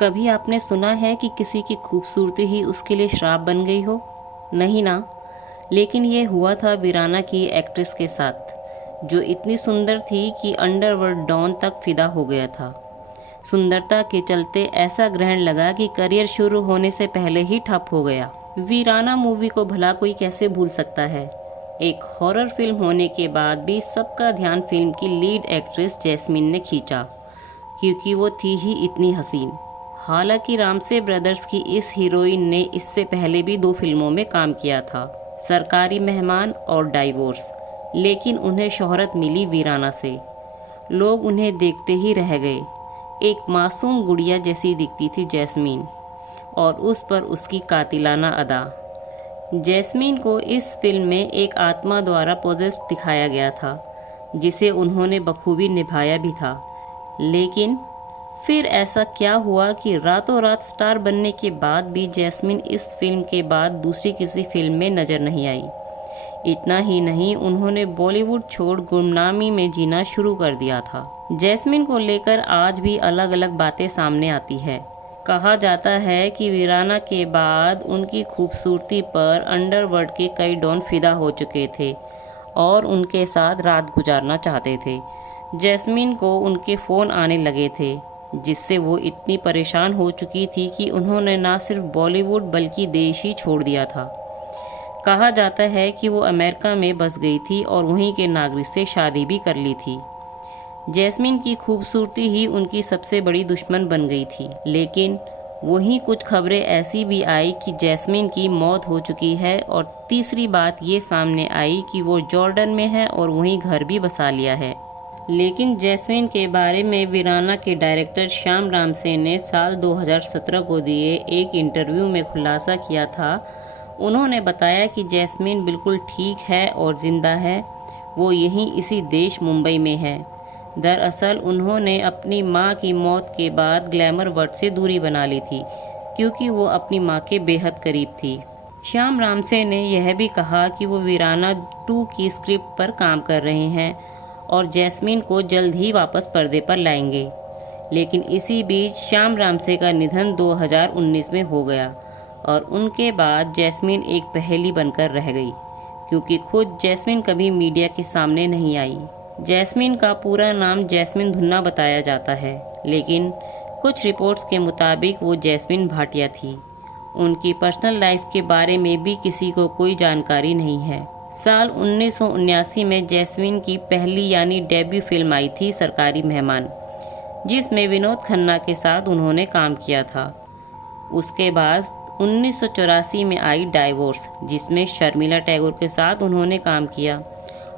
कभी आपने सुना है कि किसी की खूबसूरती ही उसके लिए श्राप बन गई हो? नहीं ना। लेकिन ये हुआ था वीराना की एक्ट्रेस के साथ, जो इतनी सुंदर थी कि अंडरवर्ल्ड डॉन तक फिदा हो गया था। सुंदरता के चलते ऐसा ग्रहण लगा कि करियर शुरू होने से पहले ही ठप हो गया। वीराना मूवी को भला कोई कैसे भूल सकता है। एक हॉरर फिल्म होने के बाद भी सबका ध्यान फिल्म की लीड एक्ट्रेस जैस्मीन ने खींचा, क्योंकि वो थी ही इतनी हसीन। हालांकि रामसे ब्रदर्स की इस हीरोइन ने इससे पहले भी 2 फिल्मों में काम किया था, सरकारी मेहमान और डाइवोर्स, लेकिन उन्हें शोहरत मिली वीराना से। लोग उन्हें देखते ही रह गए। एक मासूम गुड़िया जैसी दिखती थी जैस्मीन, और उस पर उसकी कातिलाना अदा। जैस्मीन को इस फिल्म में एक आत्मा द्वारा पोजेस दिखाया गया था, जिसे उन्होंने बखूबी निभाया भी था। लेकिन फिर ऐसा क्या हुआ कि रातों रात स्टार बनने के बाद भी जैस्मीन इस फिल्म के बाद दूसरी किसी फिल्म में नजर नहीं आई। इतना ही नहीं, उन्होंने बॉलीवुड छोड़ गुमनामी में जीना शुरू कर दिया था। जैस्मीन को लेकर आज भी अलग अलग बातें सामने आती है। कहा जाता है कि वीराना के बाद उनकी खूबसूरती पर अंडरवर्ल्ड के कई डॉन फिदा हो चुके थे और उनके साथ रात गुजारना चाहते थे। जैस्मीन को उनके फ़ोन आने लगे थे, जिससे वो इतनी परेशान हो चुकी थी कि उन्होंने ना सिर्फ बॉलीवुड बल्कि देश ही छोड़ दिया था। कहा जाता है कि वो अमेरिका में बस गई थी और वहीं के नागरिक से शादी भी कर ली थी। जैस्मीन की खूबसूरती ही उनकी सबसे बड़ी दुश्मन बन गई थी। लेकिन वहीं कुछ खबरें ऐसी भी आई कि जैस्मीन की मौत हो चुकी है, और तीसरी बात ये सामने आई कि वो जॉर्डन में है और वहीं घर भी बसा लिया है। लेकिन जैस्मीन के बारे में वीराना के डायरेक्टर श्याम रामसे ने साल 2017 को दिए एक इंटरव्यू में खुलासा किया था। उन्होंने बताया कि जैस्मीन बिल्कुल ठीक है और जिंदा है। वो यहीं इसी देश मुंबई में है। दरअसल उन्होंने अपनी मां की मौत के बाद ग्लैमर वर्ल्ड से दूरी बना ली थी, क्योंकि वो अपनी मां के बेहद करीब थी। श्याम रामसे ने यह भी कहा कि वो वीराना 2 की स्क्रिप्ट पर काम कर रहे हैं और जैस्मीन को जल्द ही वापस पर्दे पर लाएंगे। लेकिन इसी बीच श्याम रामसे का निधन 2019 में हो गया और उनके बाद जैस्मीन एक पहेली बनकर रह गई, क्योंकि खुद जैस्मीन कभी मीडिया के सामने नहीं आई। जैस्मीन का पूरा नाम जैस्मीन धुन्ना बताया जाता है, लेकिन कुछ रिपोर्ट्स के मुताबिक वो जैस्मीन भाटिया थी। उनकी पर्सनल लाइफ के बारे में भी किसी को कोई जानकारी नहीं है। साल 1979 में जैस्मीन की पहली यानी डेब्यू फिल्म आई थी सरकारी मेहमान, जिसमें विनोद खन्ना के साथ उन्होंने काम किया था। उसके बाद 1984 में आई डाइवोर्स, जिसमें शर्मिला टैगोर के साथ उन्होंने काम किया,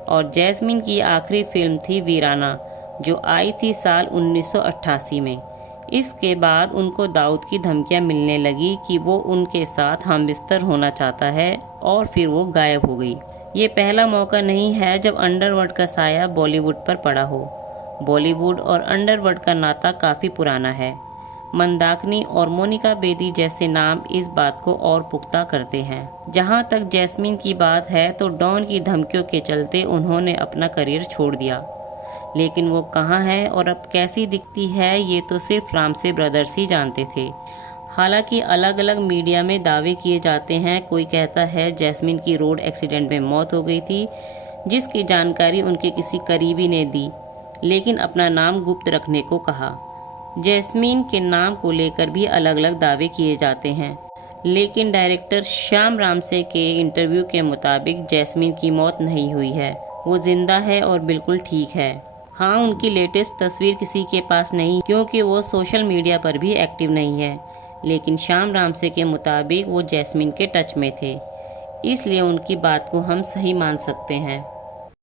और जैस्मीन की आखिरी फिल्म थी वीराना, जो आई थी साल 1988 में। इसके बाद उनको दाऊद की धमकियां मिलने लगी कि वो उनके साथ हमबिस्तर होना चाहता है, और फिर वो गायब हो गई। ये पहला मौका नहीं है जब अंडरवर्ल्ड का साया बॉलीवुड पर पड़ा हो। बॉलीवुड और अंडरवर्ल्ड का नाता काफ़ी पुराना है। मंदाकिनी और मोनिका बेदी जैसे नाम इस बात को और पुख्ता करते हैं। जहां तक जैस्मीन की बात है तो डॉन की धमकियों के चलते उन्होंने अपना करियर छोड़ दिया। लेकिन वो कहाँ है और अब कैसी दिखती है, ये तो सिर्फ रामसे ब्रदर्स ही जानते थे। हालांकि अलग अलग मीडिया में दावे किए जाते हैं। कोई कहता है जैस्मीन की रोड एक्सीडेंट में मौत हो गई थी, जिसकी जानकारी उनके किसी करीबी ने दी, लेकिन अपना नाम गुप्त रखने को कहा। जैस्मीन के नाम को लेकर भी अलग अलग दावे किए जाते हैं, लेकिन डायरेक्टर श्याम रामसे के इंटरव्यू के मुताबिक जैस्मीन की मौत नहीं हुई है। वो जिंदा है और बिल्कुल ठीक है। हाँ, उनकी लेटेस्ट तस्वीर किसी के पास नहीं, क्योंकि वो सोशल मीडिया पर भी एक्टिव नहीं है, लेकिन श्याम रामसे के मुताबिक वो जैस्मीन के टच में थे, इसलिए उनकी बात को हम सही मान सकते हैं।